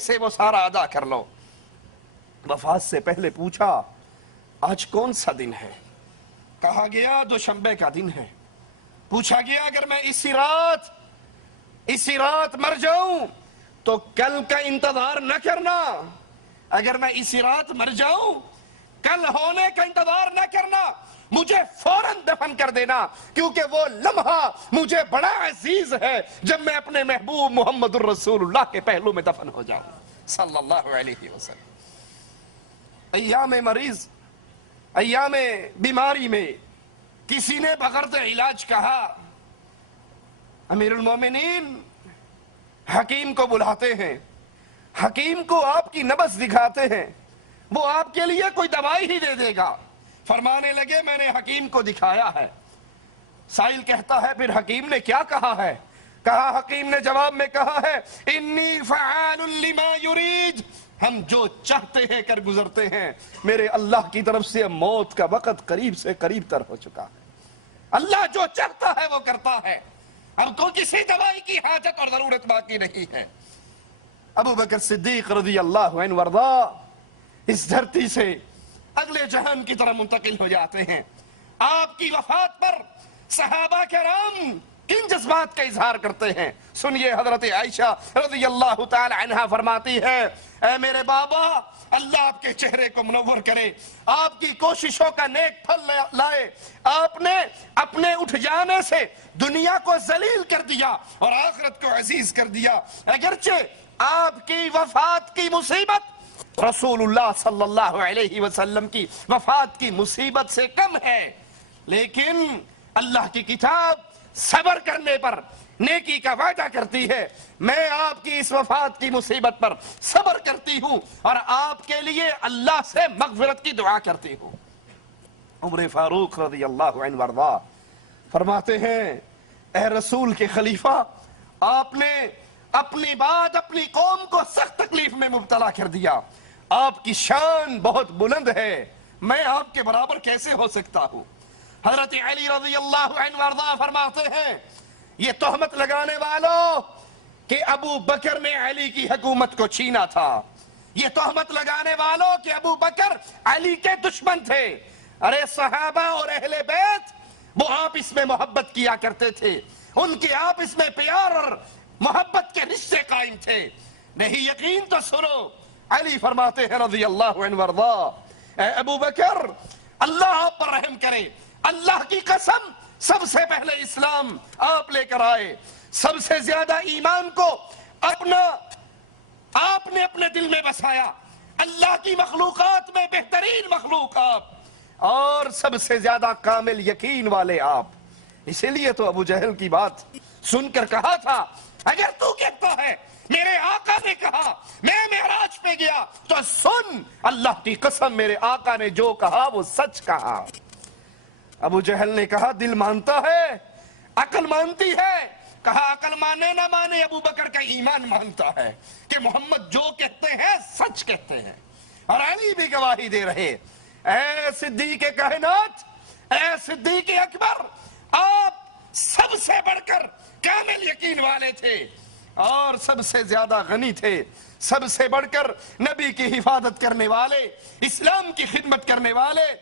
سے وہ سارا ادا کر لو۔ وفات سے پہلے پوچھا آج کون سا دن ہے؟ کہا گیا دوشنبے کا دن ہے۔ پوچھا گیا اگر میں اسی رات مر جاؤں تو کل کا انتظار نہ کرنا، اگر میں اسی رات مر جاؤں کل ہونے کا انتظار نہ کرنا، مجھے فوراً دفن کر دینا، کیونکہ وہ لمحہ مجھے بڑا عزیز ہے جب میں اپنے محبوب محمد الرسول اللہ کے پہلو میں دفن ہو جاؤں صلی اللہ علیہ وسلم۔ ایام مریض، ایام بیماری میں کسی نے بغرض علاج کہا، امیر المومنین حکیم کو بلاتے ہیں، حکیم کو آپ کی نبض دکھاتے ہیں، وہ آپ کے لیے کوئی دوائی ہی دے دے گا۔ فرمانے لگے میں نے حکیم کو دکھایا ہے۔ سائل کہتا ہے پھر حکیم نے کیا کہا ہے؟ کہا حکیم نے جواب میں کہا ہے انی فعال لما یرید، ہم جو چاہتے ہیں کر گزرتے ہیں، میرے اللہ کی طرف سے موت کا وقت قریب سے قریب تر ہو چکا ہے، اللہ جو چاہتا ہے وہ کرتا ہے، اب کو کسی دوائی کی حاجت اور ضرورت باقی نہیں ہے۔ ابو بکر صدیق رضی اللہ عنہ وارضا اس دھرتی سے اگلے جہان کی طرف منتقل ہو جاتے ہیں۔ آپ کی وفات پر صحابہ کرام کن جذبات کا اظہار کرتے ہیں؟ سنیے، حضرت عائشہ رضی اللہ تعالی عنہا فرماتی ہے اے میرے بابا، اللہ آپ کے چہرے کو منور کرے، آپ کی کوششوں کا نیک پھل لائے، آپ نے اپنے اٹھ جانے سے دنیا کو ذلیل کر دیا اور آخرت کو عزیز کر دیا۔ اگرچہ آپ کی وفات کی مصیبت رسول اللہ صلی اللہ علیہ وسلم کی وفات کی مصیبت سے کم ہے، لیکن اللہ کی کتاب صبر کرنے پر نیکی کا وعدہ کرتی ہے۔ میں آپ کی اس وفات کی مصیبت پر صبر کرتی ہوں اور آپ کے لیے اللہ سے مغفرت کی دعا کرتی ہوں۔ عمر فاروق رضی اللہ عنہ وارضا فرماتے ہیں اے رسول کے خلیفہ، آپ نے اپنی بات اپنی قوم کو سخت تکلیف میں مبتلا کر دیا، آپ کی شان بہت بلند ہے، میں آپ کے برابر کیسے ہو سکتا ہوں؟ حضرت علی رضی اللہ عنہ وارضا فرماتے ہیں یہ تہمت لگانے والوں کہ ابو بکر نے علی کی حکومت کو چھینا تھا، یہ تہمت لگانے والوں کہ ابو بکر علی کے دشمن تھے، ارے صحابہ اور اہل بیت وہ آپس میں محبت کیا کرتے تھے، ان کے آپس میں پیار اور محبت کے رشتے قائم تھے، نہیں یقین تو سنو۔ علی فرماتے ہیں رضی اللہ عنہ وارضا اے ابو بکر، اللہ آپ پر رحم کرے، اللہ کی قسم سب سے پہلے اسلام آپ لے کر آئے، سب سے زیادہ ایمان کو آپ نے اپنے دل میں بسایا، اللہ کی مخلوقات میں بہترین مخلوق آپ، اور سب سے زیادہ کامل یقین والے آپ۔ اسی لیے تو ابو جہل کی بات سن کر کہا تھا اگر تو کہتا ہے میرے آقا نے کہا میں معراج پہ گیا تو سن، اللہ کی قسم میرے آقا نے جو کہا وہ سچ کہا۔ ابو جہل نے کہا دل مانتا ہے، عقل مانتی ہے، کہا عقل مانے نہ مانے ابو بکر کا ایمان مانتا ہے کہ محمد جو کہتے ہیں سچ کہتے ہیں، اور علی بھی گواہی دے رہے اے صدیق کائنات، اے صدیق اکبر، آپ سب سے بڑھ کر کامل یقین والے تھے اور سب سے زیادہ غنی تھے، سب سے بڑھ کر نبی کی حفاظت کرنے والے، اسلام کی خدمت کرنے والے،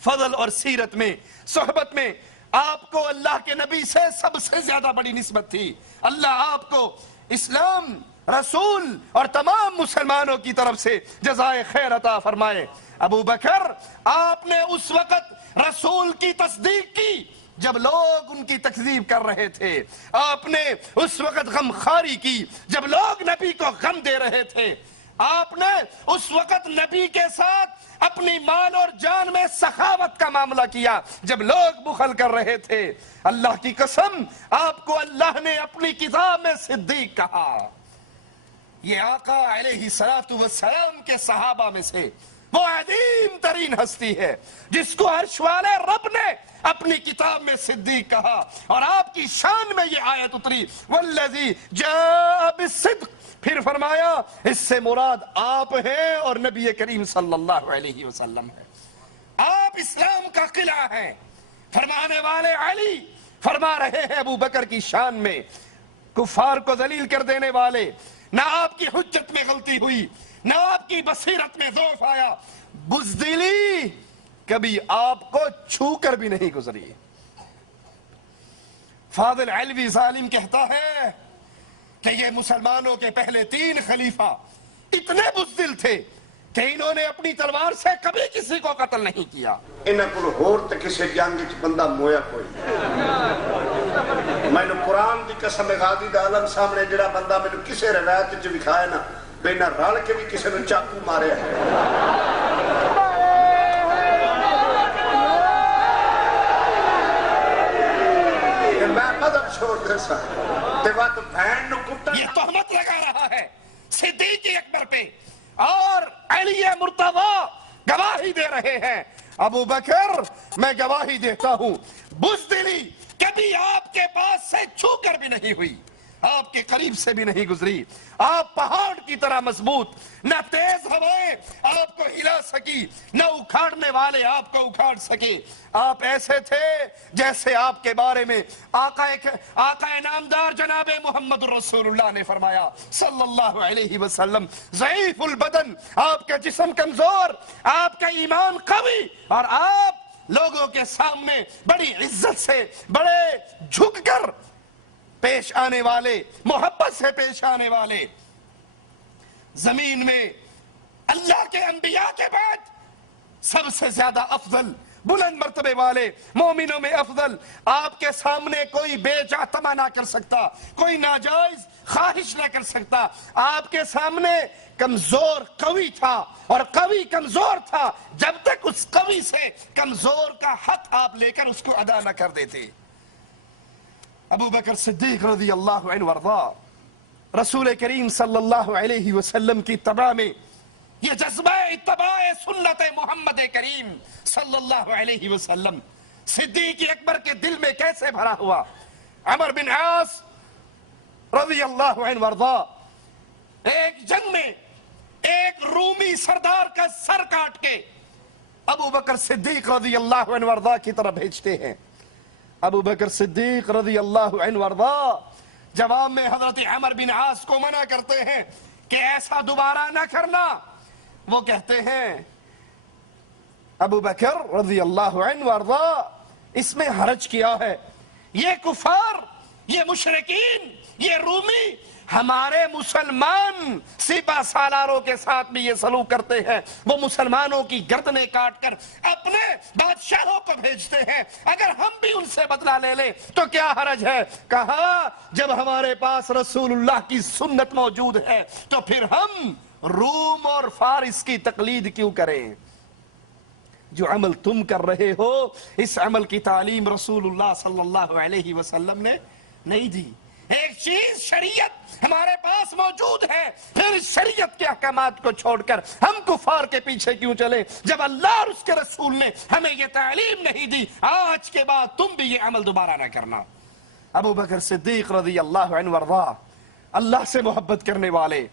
فضل اور سیرت میں صحبت میں آپ کو اللہ کے نبی سے سب سے زیادہ بڑی نسبت تھی۔ اللہ آپ کو اسلام، رسول اور تمام مسلمانوں کی طرف سے جزائے خیر عطا فرمائے۔ ابو بکر، آپ نے اس وقت رسول کی تصدیق کی جب لوگ ان کی تکذیب کر رہے تھے، آپ نے اس وقت غمخواری کی جب لوگ نبی کو غم دے رہے تھے، آپ نے اس وقت نبی کے ساتھ اپنی مال اور جان میں سخاوت کا معاملہ کیا جب لوگ بخل کر رہے تھے۔ اللہ کی قسم آپ کو اللہ نے اپنی کتاب میں صدیق کہا۔ یہ آقا علیہ السلام کے صحابہ میں سے وہ عظیم ترین ہستی ہے جس کو عرش والے رب نے اپنی کتاب میں صدیق کہا، اور آپ کی شان میں یہ آیت اتری والذی جاء بالصدق، پھر فرمایا اس سے مراد آپ ہیں اور نبی کریم صلی اللہ علیہ وسلم ہے، آپ اسلام کا قلعہ ہیں۔ فرمانے والے علی فرما رہے ہیں ابو بکر کی شان میں، کفار کو ذلیل کر دینے والے، نہ آپ کی حجت کھولتی ہوئی، نہ آپ کی بصیرت میں ضعف آیا، بزدلی کبھی آپ کو چھو کر بھی نہیں گزری۔ فاضل علوی ظالم کہتا ہے کہ یہ مسلمانوں کے پہلے 3 خلیفہ اتنے بزدل تھے کہ انہوں نے اپنی تلوار سے کبھی کسی کو قتل نہیں کیا۔ انہاں کول ہور تے کسے جنگ وچ بندہ مویا کوئی میں نے قرآن دی قسم غازی دا عالم سامنے جڑا بندہ میں نے کسے روایت وچ دکھایا نا بینا رل کے بھی کسے نے چاقو مارے ہے۔ میں مذہب چھوڑ دے سا تے وقت بہن نو کٹا، یہ تہمت لگا رہا ہے صدیق اکبر پہ، اور علی مرتضی گواہی دے رہے ہیں۔ ابو بکر میں گواہی دیتا ہوں بزدلی کبھی آپ کے پاس سے چھو کر بھی نہیں ہوئی، آپ کے قریب سے بھی نہیں گزری۔ آپ پہاڑ کی طرح مضبوط، نہ تیز ہوائیں آپ کو ہلا سکی، نہ اکھاڑنے والے آپ کو اکھاڑ سکے۔ آپ ایسے تھے جیسے آپ کے بارے میں آقا نامدار جناب محمد الرسول اللہ نے فرمایا صلی اللہ علیہ وسلم، ضعیف البدن، آپ کا جسم کمزور، آپ کا ایمان قوی، اور آپ لوگوں کے سامنے بڑی عزت سے، بڑے جھک کر پیش آنے والے، محبت سے پیش آنے والے۔ زمین میں اللہ کے انبیاء کے بعد سب سے زیادہ افضل، بلند مرتبے والے، مومنوں میں افضل، آپ کے سامنے کوئی بے جا طمع نہ کر سکتا، کوئی ناجائز خواہش نہ کر سکتا۔ آپ کے سامنے کمزور قوی تھا، اور قوی کمزور تھا جب تک اس قوی سے کمزور کا حق آپ لے کر اس کو ادا نہ کر دیتے۔ ابو بکر صدیق رضی اللہ عنہ وارضا رسول کریم صلی اللہ علیہ وسلم کی اتباع میں یہ جذبہ اتباع سنت محمد کریم صلی اللہ علیہ وسلم صدیق اکبر کے دل میں کیسے بھرا ہوا۔ عمر بن عاص رضی اللہ عنہ وارضا ایک جنگ میں ایک رومی سردار کا سر کاٹ کے ابو بکر صدیق رضی اللہ عنہ وارضا کی طرف بھیجتے ہیں۔ ابو بکر صدیق رضی اللہ عنہ وارضا جواب میں حضرت عمر بن عاص کو منع کرتے ہیں کہ ایسا دوبارہ نہ کرنا۔ وہ کہتے ہیں ابو بکر رضی اللہ عنہ وارضا اس میں حرج کیا ہے، یہ کفار، یہ مشرکین، یہ رومی ہمارے مسلمان سپہ سالاروں کے ساتھ بھی یہ سلوک کرتے ہیں، وہ مسلمانوں کی گردنیں کاٹ کر اپنے بادشاہوں کو بھیجتے ہیں، اگر ہم بھی ان سے بدلہ لے لیں تو کیا حرج ہے؟ کہا جب ہمارے پاس رسول اللہ کی سنت موجود ہے تو پھر ہم روم اور فارس کی تقلید کیوں کریں؟ جو عمل تم کر رہے ہو اس عمل کی تعلیم رسول اللہ صلی اللہ علیہ وسلم نے نہیں دی۔ ایک چیز شریعت ہمارے پاس موجود ہے، پھر شریعت کے احکامات کو چھوڑ کر ہم کفار کے پیچھے کیوں چلیں جب اللہ اور اس کے رسول نے ہمیں یہ تعلیم نہیں دی؟ آج کے بعد تم بھی یہ عمل دوبارہ نہ کرنا۔ ابو بکر صدیق رضی اللہ عنہ وارضا اللہ سے محبت کرنے والے،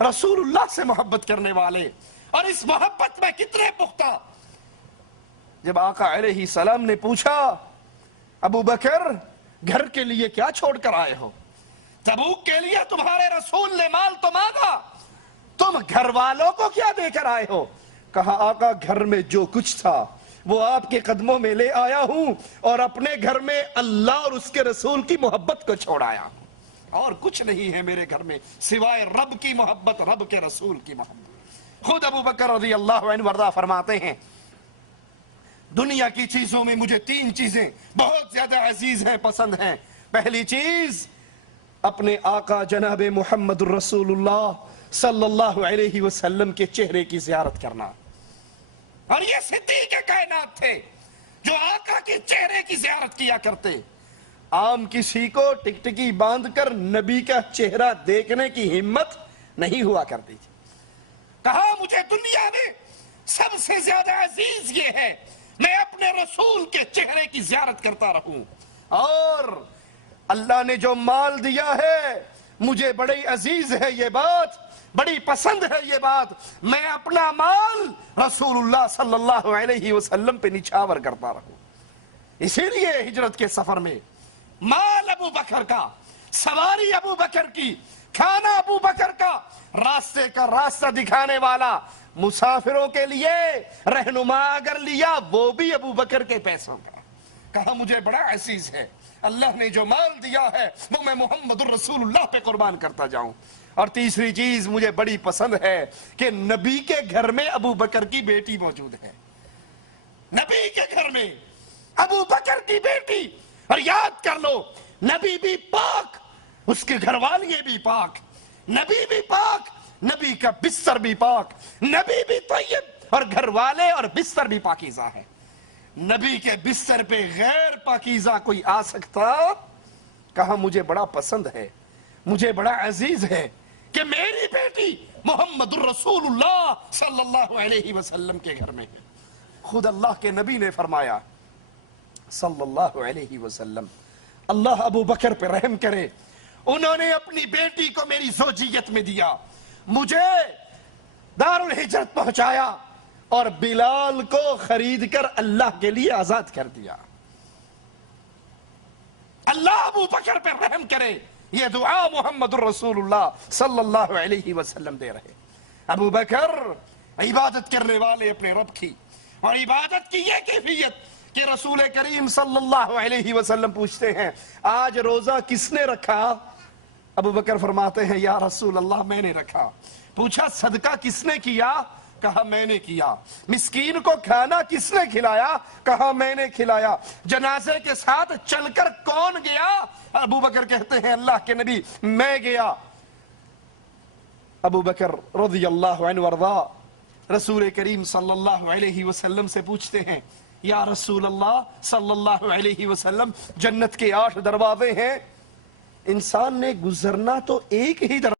رسول اللہ سے محبت کرنے والے، اور اس محبت میں کتنے پختہ۔ جب آقا علیہ السلام نے پوچھا ابو بکر گھر کے لیے کیا چھوڑ کر آئے ہو؟ تبوک کے لیے تمہارے رسول نے مال تو مانگا، تم گھر والوں کو کیا دے کر آئے ہو؟ کہا آقا گھر میں جو کچھ تھا وہ آپ کے قدموں میں لے آیا ہوں، اور اپنے گھر میں اللہ اور اس کے رسول کی محبت کو چھوڑ آیا ہوں، اور کچھ نہیں ہے میرے گھر میں سوائے رب کی محبت، رب کے رسول کی محبت۔ خود ابو بکر رضی اللہ عنہ وارضا فرماتے ہیں دنیا کی چیزوں میں مجھے 3 چیزیں بہت زیادہ عزیز ہیں، پسند ہیں۔ پہلی چیز اپنے آقا جناب محمد الرسول اللہ صلی اللہ علیہ وسلم کے چہرے کی زیارت کرنا، اور یہ صدیق کائنات تھے جو آقا کے چہرے کی زیارت کیا کرتے۔ عام کسی کو ٹکٹکی باندھ کر نبی کا چہرہ دیکھنے کی ہمت نہیں ہوا کرتی تھی۔ کہا مجھے دنیا میں سب سے زیادہ عزیز یہ ہے میں اپنے رسول کے چہرے کی زیارت کرتا رہوں، اور اللہ نے جو مال دیا ہے مجھے بڑی عزیز ہے یہ بات، بڑی پسند ہے یہ بات، میں اپنا مال رسول اللہ صلی اللہ علیہ وسلم پہ نچھاور کرتا رہوں۔ اسی لیے ہجرت کے سفر میں مال ابو بکر کا، سواری ابو بکر کی، کھانا ابو بکر کا، راستے کا راستہ دکھانے والا، مسافروں کے لیے رہنما اگر لیا وہ بھی ابو بکر کے پیسوں کا۔ کہا مجھے بڑا عزیز ہے، اللہ نے جو مال دیا ہے وہ میں محمد الرسول اللہ پہ قربان کرتا جاؤں۔ اور تیسری چیز مجھے بڑی پسند ہے کہ نبی کے گھر میں ابو بکر کی بیٹی موجود ہے، نبی کے گھر میں ابو بکر کی بیٹی۔ اور یاد کر لو، نبی بھی پاک، اس کے گھر والے بھی پاک، نبی بھی پاک، نبی کا بستر بھی پاک، نبی بھی طیب اور گھر والے اور بستر بھی پاکیزہ ہے۔ نبی کے بستر پہ غیر پاکیزہ کوئی آ سکتا؟ کہا مجھے بڑا پسند ہے، مجھے بڑا عزیز ہے کہ میری بیٹی محمد الرسول اللہ صلی اللہ علیہ وسلم کے گھر میں ہے۔ خود اللہ کے نبی نے فرمایا صلی اللہ علیہ وسلم، اللہ ابو بکر پہ رحم کرے، انہوں نے اپنی بیٹی کو میری زوجیت میں دیا، مجھے دار الہجرت پہنچایا اور بلال کو خرید کر اللہ کے لیے آزاد کر دیا۔ اللہ ابو بکر پہ رحم کرے، یہ دعا محمد الرسول اللہ صلی اللہ علیہ وسلم دے رہے۔ ابو بکر عبادت کرنے والے اپنے رب کی، اور عبادت کی یہ کیفیت کہ رسول کریم صلی اللہ علیہ وسلم پوچھتے ہیں آج روزہ کس نے رکھا؟ ابو بکر فرماتے ہیں یا رسول اللہ میں نے رکھا۔ پوچھا صدقہ کس نے کیا؟ کہا میں نے کیا۔ مسکین کو کھانا کس نے کھلایا؟ کہا میں نے کھلایا۔ جنازے کے ساتھ چل کر کون گیا؟ ابو بکر کہتے ہیں اللہ کے نبی میں گیا۔ ابو بکر رضی اللہ عنہ وارضا رسول کریم صلی اللہ علیہ وسلم سے پوچھتے ہیں یا رسول اللہ صلی اللہ علیہ وسلم، جنت کے 8 دروازے ہیں، انسان نے گزرنا تو ایک ہی دروازے